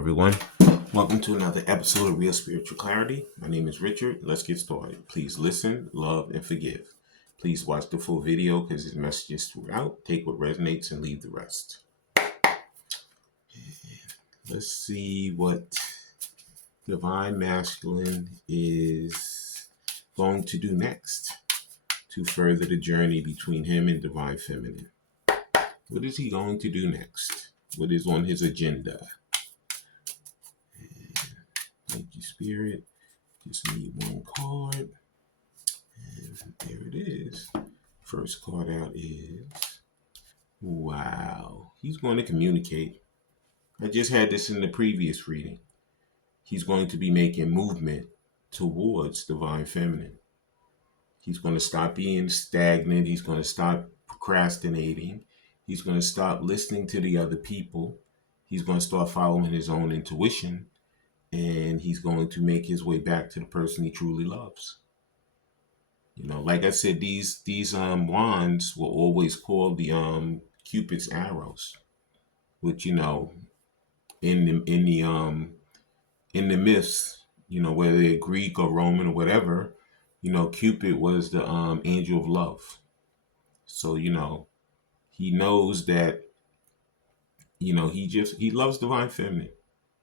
everyone. Welcome to another episode of Real Spiritual Clarity. My name is Richard. Let's get started. Please listen, love, and forgive. Please watch the full video because there's messages throughout. Take what resonates and leave the rest. Let's see what Divine Masculine is going to do next to further the journey between him and Divine Feminine. What is he going to do next? What is on his agenda? Thank you, Spirit. Just need one card. And there it is. First card out is, wow. He's going to communicate. I just had this in the previous reading. He's going to be making movement towards Divine Feminine. He's going to stop being stagnant. He's going to stop procrastinating. He's going to stop listening to the other people. He's going to start following his own intuition. And he's going to make his way back to the person he truly loves. You know, like I said, these wands were always called the Cupid's arrows, which, you know, in the myths, you know, whether they're Greek or Roman or whatever, you know, Cupid was the angel of love. So, you know, he knows that, you know, he loves Divine Feminine.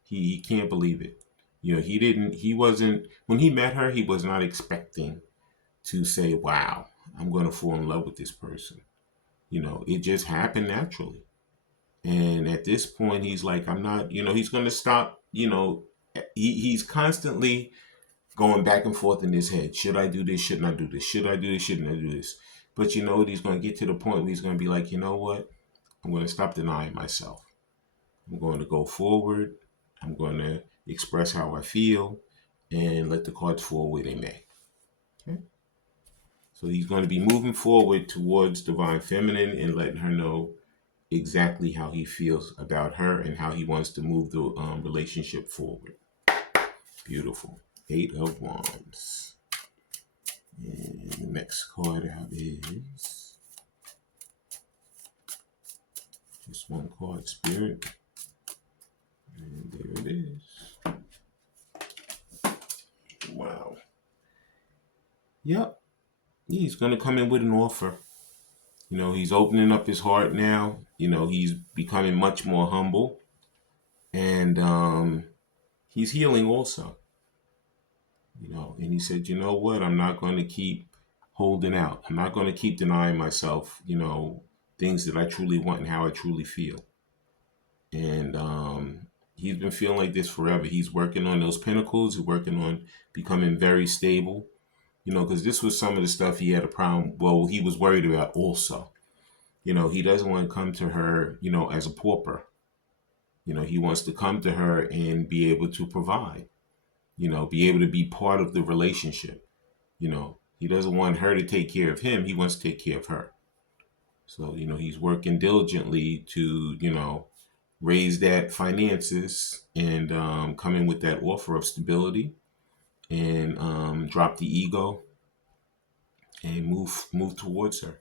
He can't believe it. You know, when he met her, he was not expecting to say, wow, I'm going to fall in love with this person. You know, it just happened naturally. And at this point, he's like, I'm not, you know, he's going to stop, you know, he's constantly going back and forth in his head. Should I do this? Shouldn't I do this? Should I do this? Shouldn't I do this? But you know what? He's going to get to the point where he's going to be like, you know what? I'm going to stop denying myself. I'm going to go forward. I'm going to express how I feel and let the cards fall where they may. Okay. So he's going to be moving forward towards Divine Feminine and letting her know exactly how he feels about her and how he wants to move the relationship forward. Beautiful. 8 of Wands. And the next card out is just one card, Spirit. And there it is. Wow. Yep. He's going to come in with an offer. You know, he's opening up his heart now. You know, he's becoming much more humble. And he's healing also. You know, and he said, you know what? I'm not going to keep holding out. I'm not going to keep denying myself, you know, things that I truly want and how I truly feel. And he's been feeling like this forever. He's working on those pinnacles. He's working on becoming very stable. You know, because this was some of the stuff he had a problem, well, he was worried about also. You know, he doesn't want to come to her, you know, as a pauper. You know, he wants to come to her and be able to provide, you know, be able to be part of the relationship. You know, he doesn't want her to take care of him. He wants to take care of her. So, you know, he's working diligently to, you know, raise that finances and come in with that offer of stability and drop the ego and move towards her.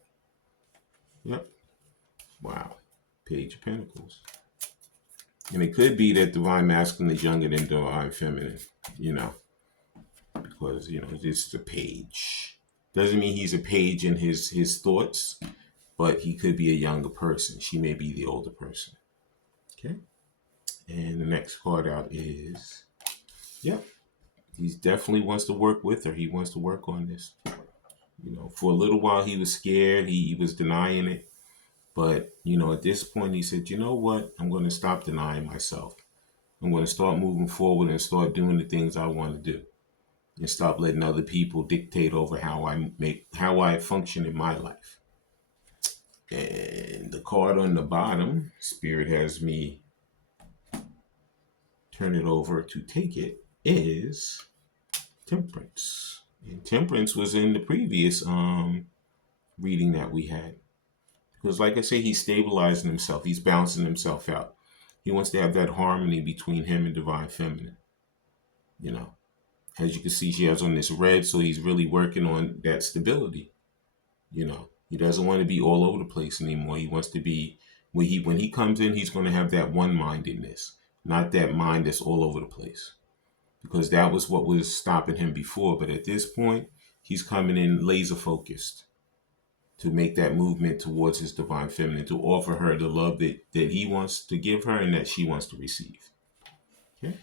Yep. Wow. Page of Pentacles. And it could be that Divine Masculine is younger than Divine Feminine, you know, because, you know, this is a page. Doesn't mean he's a page in his thoughts, but he could be a younger person. She may be the older person. Okay. And the next card out is, yep. He definitely wants to work with her. He wants to work on this. You know, for a little while he was scared. He was denying it. But, you know, at this point he said, you know what? I'm going to stop denying myself. I'm going to start moving forward and start doing the things I want to do. And stop letting other people dictate over how I function in my life. And the card on the bottom, Spirit has me turn it over to take it, is Temperance. And Temperance was in the previous reading that we had. Because like I say, he's stabilizing himself. He's balancing himself out. He wants to have that harmony between him and Divine Feminine. You know, as you can see, she has on this red, so he's really working on that stability. You know, he doesn't want to be all over the place anymore. He wants to be, when he comes in, he's going to have that one-mindedness. not that mind that's all over the place, because that was what was stopping him before. But at this point, he's coming in laser focused to make that movement towards his divine feminine, to offer her the love that he wants to give her and that she wants to receive. Okay.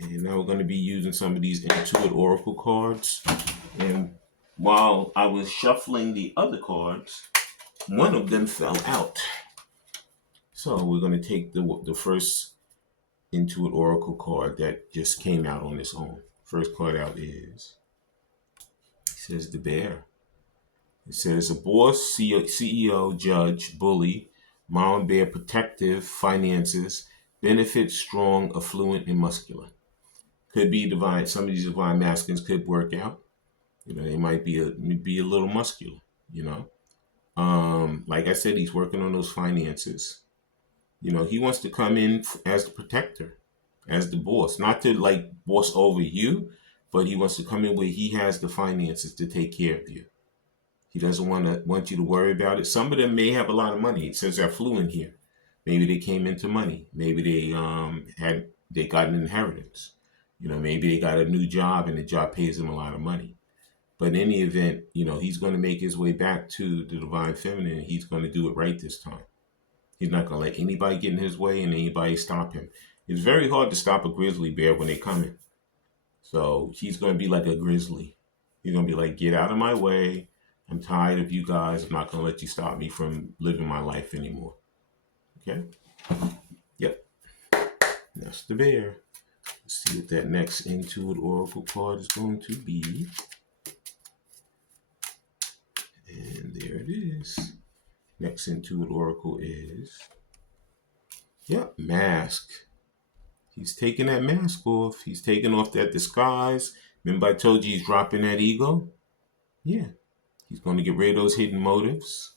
And now we're going to be using some of these Intuit Oracle cards. And while I was shuffling the other cards, one of them fell out. So we're going to take the first Intuit Oracle card that just came out on its own. First card out it says the Bear. It says a boss, CEO, judge, bully, mom bear, protective, finances, benefits, strong, affluent, and muscular. Could be divine. Some of these divine masculines could work out. They might be a little muscular. Like I said, he's working on those finances. He wants to come in as the protector, as the boss, not to like boss over you, but he wants to come in where he has the finances to take care of you. He doesn't want you to worry about it. Some of them may have a lot of money. It says they're affluent here. Maybe they came into money. Maybe they got an inheritance. Maybe they got a new job and the job pays them a lot of money. But in any event, he's going to make his way back to the divine feminine, and he's going to do it right this time. He's not going to let anybody get in his way and anybody stop him. It's very hard to stop a grizzly bear when they come in. So he's going to be like a grizzly. He's going to be like, get out of my way. I'm tired of you guys. I'm not going to let you stop me from living my life anymore. Okay? Yep. That's the bear. Let's see what that next Intuit Oracle card is going to be. And there it is. Next Intuit Oracle is, mask. He's taking that mask off. He's taking off that disguise. Remember I told you he's dropping that ego? Yeah. He's going to get rid of those hidden motives.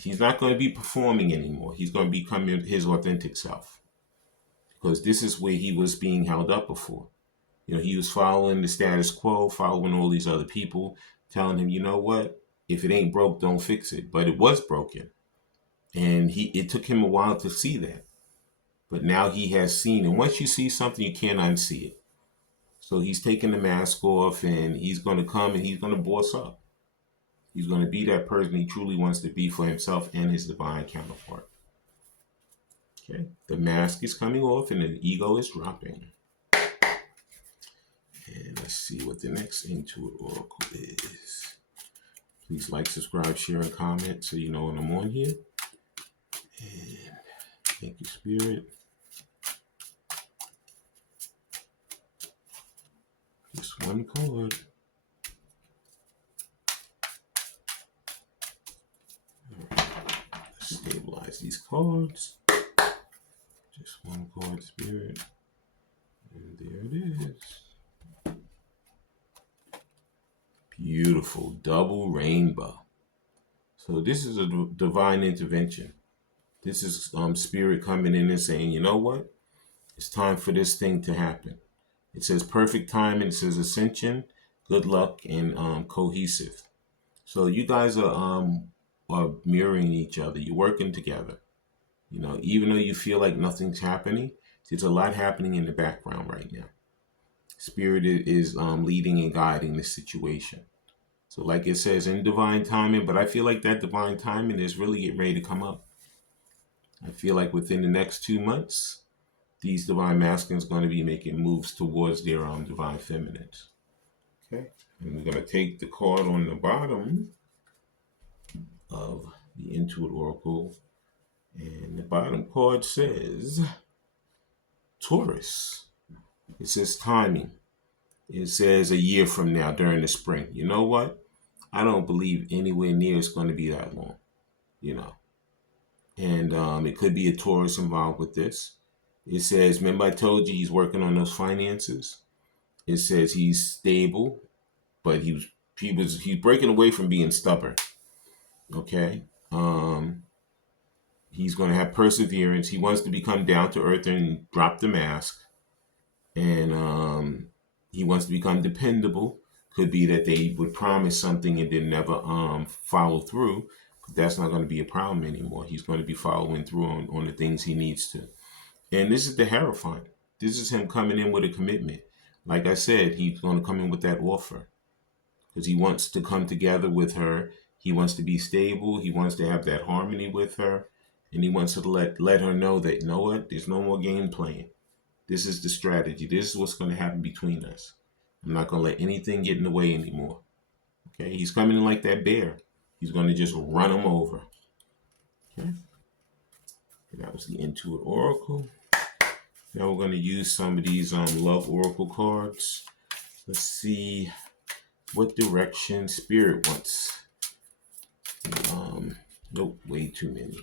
He's not going to be performing anymore. He's going to become his authentic self. Because this is where he was being held up before. He was following the status quo, following all these other people, telling him, you know what? If it ain't broke, don't fix it. But it was broken. And it took him a while to see that. But now he has seen. And once you see something, you can't unsee it. So he's taking the mask off, and he's going to come and he's going to boss up. He's going to be that person he truly wants to be for himself and his divine counterpart. Okay. The mask is coming off and the ego is dropping. And let's see what the next Intuit Oracle is. Please like, subscribe, share, and comment so you know when I'm on here. And thank you, Spirit. Just one card. All right. Let's stabilize these cards. Just one card, Spirit. And there it is. Beautiful double rainbow. So this is a divine intervention. This is Spirit coming in and saying, you know what? It's time for this thing to happen. It says perfect timing. It says ascension, good luck, and cohesive. So you guys are mirroring each other. You're working together. Even though you feel like nothing's happening, there's a lot happening in the background right now. Spirit is leading and guiding this situation. So like it says, in divine timing, but I feel like that divine timing is really getting ready to come up. I feel like within the next 2 months, these divine masculines are going to be making moves towards their divine feminines. Okay, and we're going to take the card on the bottom of the Intuit Oracle, and the bottom card says Taurus. It says timing. It says a year from now during the spring. You know what? I don't believe anywhere near it's going to be that long. And it could be a Taurus involved with this. It says, remember I told you he's working on those finances. It says he's stable, but he's breaking away from being stubborn. Okay. He's going to have perseverance. He wants to become down to earth and drop the mask. And he wants to become dependable. Could be that they would promise something and then never follow through. But that's not going to be a problem anymore. He's going to be following through on the things he needs to. And this is the Hierophant. This is him coming in with a commitment. Like I said, he's going to come in with that offer because he wants to come together with her. He wants to be stable. He wants to have that harmony with her. And he wants to let her know that, you know what, there's no more game playing. This is the strategy. This is what's going to happen between us. I'm not going to let anything get in the way anymore. Okay, he's coming in like that bear. He's going to just run him over. Okay, and that was the Intuit Oracle. Now we're going to use some of these Love Oracle cards. Let's see what direction Spirit wants. Nope, way too many.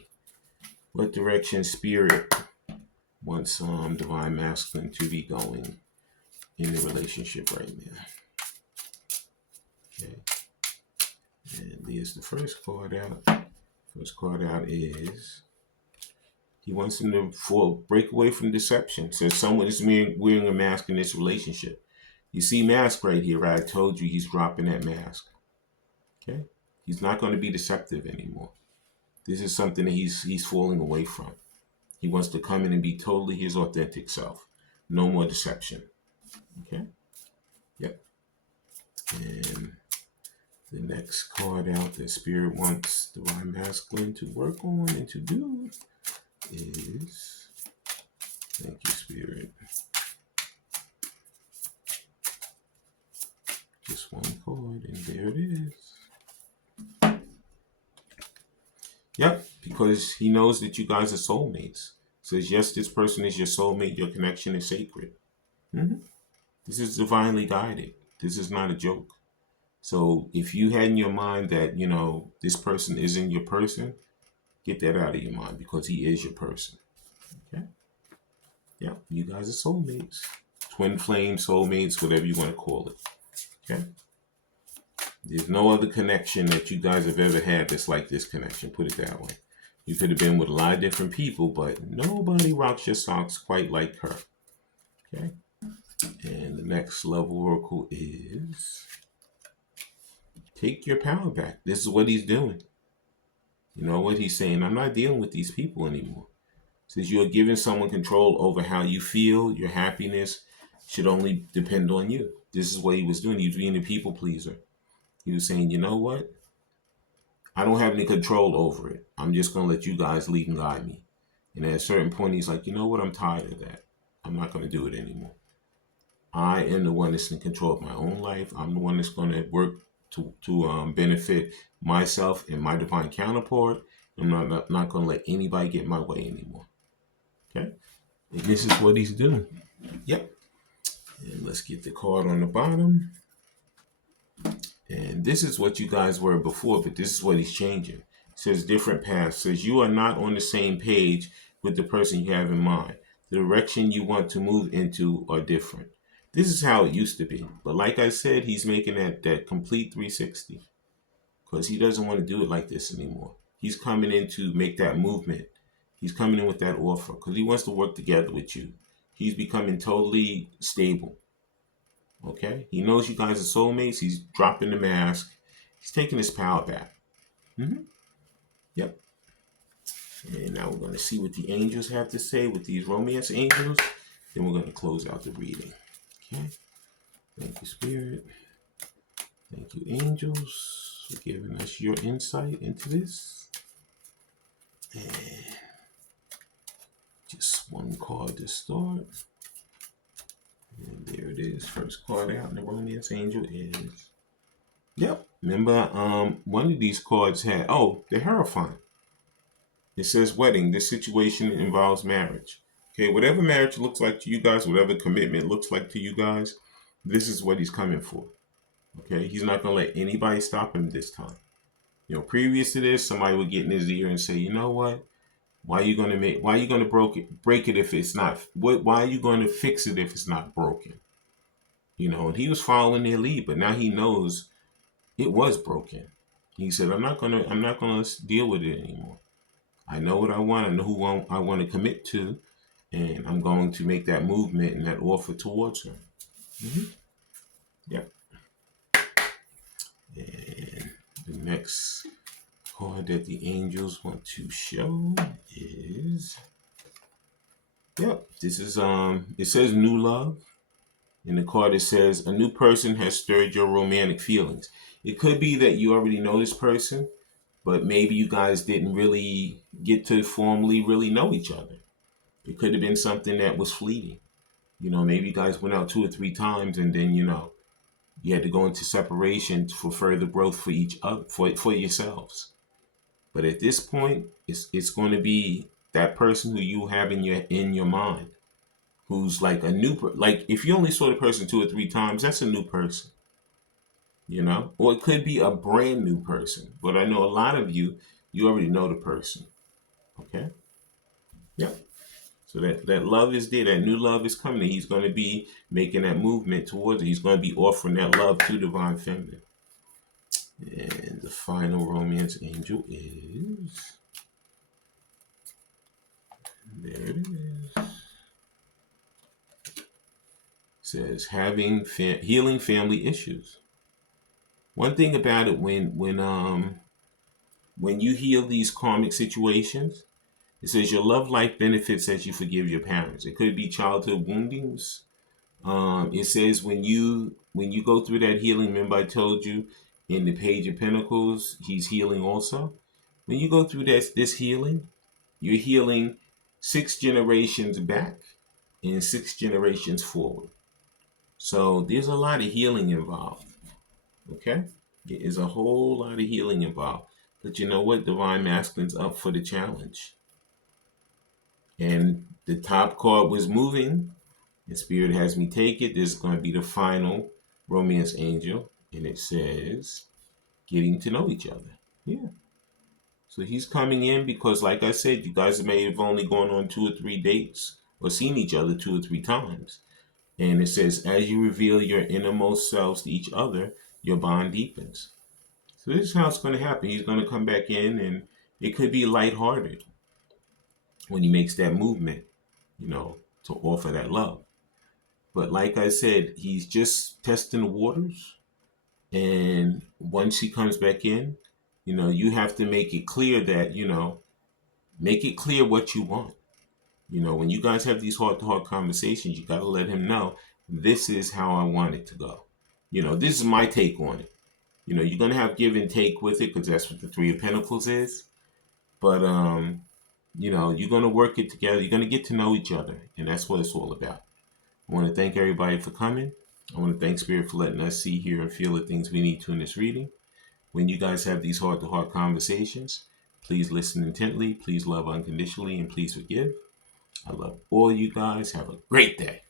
What direction Spirit wants Divine Masculine to be going in the relationship right now. Okay. And there's the first card out. First card out is he wants him to break away from deception. So someone is wearing a mask in this relationship. You see mask right here, right? I told you he's dropping that mask. Okay? He's not going to be deceptive anymore. This is something that he's falling away from. He wants to come in and be totally his authentic self. No more deception. Okay? Yep. And the next card out that Spirit wants Divine Masculine to work on and to do is, thank you, Spirit. Just one card, and there it is. Yep, because he knows that you guys are soulmates. Says, yes, this person is your soulmate. Your connection is sacred. This is divinely guided. This is not a joke. So if you had in your mind that, you know, this person isn't your person, get that out of your mind because he is your person. Okay? Yeah, you guys are soulmates. Twin flame soulmates, whatever you want to call it. Okay? There's no other connection that you guys have ever had that's like this connection. Put it that way. You could have been with a lot of different people, but nobody rocks your socks quite like her. Okay? And the next level oracle is take your power back. This is what he's doing. You know what he's saying? I'm not dealing with these people anymore. Says you are giving someone control over how you feel. Your happiness should only depend on you. This is what he was doing. He was being a people pleaser. He was saying, you know what? I don't have any control over it. I'm just going to let you guys lead and guide me. And at a certain point, he's like, you know what? I'm tired of that. I'm not going to do it anymore. I am the one that's in control of my own life. I'm the one that's going to work to benefit myself and my divine counterpart. I'm not going to let anybody get in my way anymore. Okay? And this is what he's doing. Yep. And let's get the card on the bottom. And this is what you guys were before, but this is what he's changing. It says different paths. It says you are not on the same page with the person you have in mind. The direction you want to move into are different. This is how it used to be. But like I said, he's making that complete 360 because he doesn't want to do it like this anymore. He's coming in to make that movement. He's coming in with that offer because he wants to work together with you. He's becoming totally stable. Okay? He knows you guys are soulmates. He's dropping the mask. He's taking his power back. Yep. And now we're going to see what the angels have to say with these romance angels. Then we're going to close out the reading. Okay? Thank you, Spirit. Thank you, angels, for giving us your insight into this. And just one card to start. And there it is. First card out in the romance angel is... Yep. Remember, one of these cards had... Oh, the Hierophant. It says wedding. This situation involves marriage. Okay, whatever marriage looks like to you guys, whatever commitment looks like to you guys, this is what he's coming for. Okay, he's not going to let anybody stop him this time. You know, previous to this, somebody would get in his ear and say, you know what? Why are you going to break it if it's not, why are you going to fix it if it's not broken? You know, and he was following their lead, but now he knows it was broken. He said, I'm not going to deal with it anymore. I know what I want. I know who I want to commit to, and I'm going to make that movement and that offer towards her. Yep. And the next card that the angels want to show is Yep. This is it says new love. In the card it says a new person has stirred your romantic feelings. It could be that you already know this person, but maybe you guys didn't really get to formally really know each other. It could have been something that was fleeting. Maybe you guys went out 2 or 3 times and then, you had to go into separation for further growth for each other, for yourselves. But at this point, it's going to be that person who you have in your mind, who's like a like if you only saw the person 2 or 3 times, that's a new person. Or it could be a brand new person. But I know a lot of you already know the person. Okay. Yep. So that love is there. That new love is coming. He's going to be making that movement towards it. He's going to be offering that love to Divine Feminine. And the final romance angel is, there it is. It says healing family issues. One thing about it, when you heal these karmic situations, it says your love life benefits as you forgive your parents. It could be childhood woundings. It says when you go through that healing, remember I told you in the Page of Pentacles, he's healing also. When you go through this healing, you're healing 6 generations back and 6 generations forward. So there's a lot of healing involved. Okay? There is a whole lot of healing involved. But you know what? Divine Masculine's up for the challenge. And the top card was moving. And Spirit has me take it. This is going to be the final romance angel. And it says, getting to know each other. Yeah. So he's coming in because, like I said, you guys may have only gone on 2 or 3 dates or seen each other 2 or 3 times. And it says, as you reveal your innermost selves to each other, your bond deepens. So this is how it's going to happen. He's going to come back in, and it could be lighthearted when he makes that movement, to offer that love. But like I said, he's just testing the waters. And once he comes back in, you have to make it clear that, make it clear what you want. When you guys have these heart-to-heart conversations, you got to let him know, this is how I want it to go. This is my take on it. You're going to have give and take with it because that's what the 3 of Pentacles is. But, you're going to work it together. You're going to get to know each other. And that's what it's all about. I want to thank everybody for coming. I want to thank Spirit for letting us see, hear, and feel the things we need to in this reading. When you guys have these heart-to-heart conversations, please listen intently, please love unconditionally, and please forgive. I love all you guys. Have a great day.